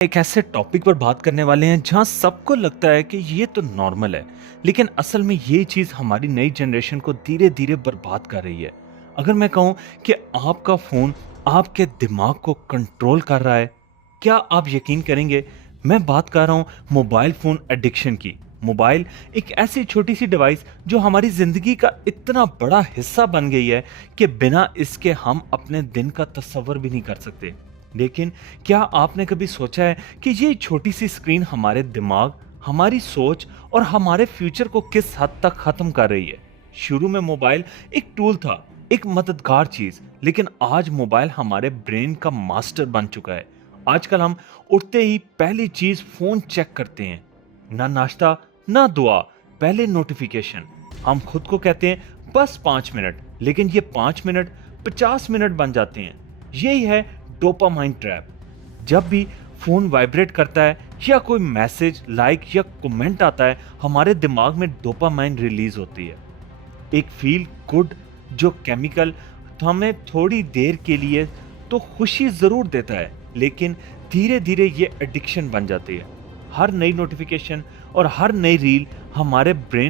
एक ऐसे टॉपिक पर बात करने वाले हैं जहां सबको लगता है कि ये तो नॉर्मल है, लेकिन असल में ये चीज हमारी नई जनरेशन को धीरे धीरे बर्बाद कर रही है। अगर मैं कहूं कि आपका फोन आपके दिमाग को कंट्रोल कर रहा है, क्या आप यकीन करेंगे? मैं बात कर रहा हूं मोबाइल फोन एडिक्शन की। मोबाइल एक ऐसी छोटी सी डिवाइस जो हमारी जिंदगी का इतना बड़ा हिस्सा बन गई है कि बिना इसके हम अपने दिन का तस्वर भी नहीं कर सकते। लेकिन क्या आपने कभी सोचा है कि ये छोटी सी स्क्रीन हमारे दिमाग, हमारी सोच और हमारे फ्यूचर को किस हद तक खत्म कर रही है? शुरू में मोबाइल एक टूल था, एक मददगार चीज, लेकिन आज मोबाइल हमारे ब्रेन का मास्टर बन चुका है। आजकल हम उठते ही पहली चीज फोन चेक करते हैं। ना नाश्ता, ना दुआ, पहले नोटिफिकेशन। हम खुद को कहते हैं बस 5 मिनट, लेकिन ये 5 मिनट 50 मिनट बन जाते हैं। यही है डोपामाइन ट्रैप। जब भी फोन वाइब्रेट करता है या कोई मैसेज, लाइक या कमेंट आता है, हमारे दिमाग में डोपामाइन रिलीज होती है, एक फील गुड जो केमिकल हमें थोड़ी देर के लिए तो खुशी जरूर देता है, लेकिन धीरे धीरे ये एडिक्शन बन जाती है। हर नई नोटिफिकेशन और हर नई रील हमारे ब्रेन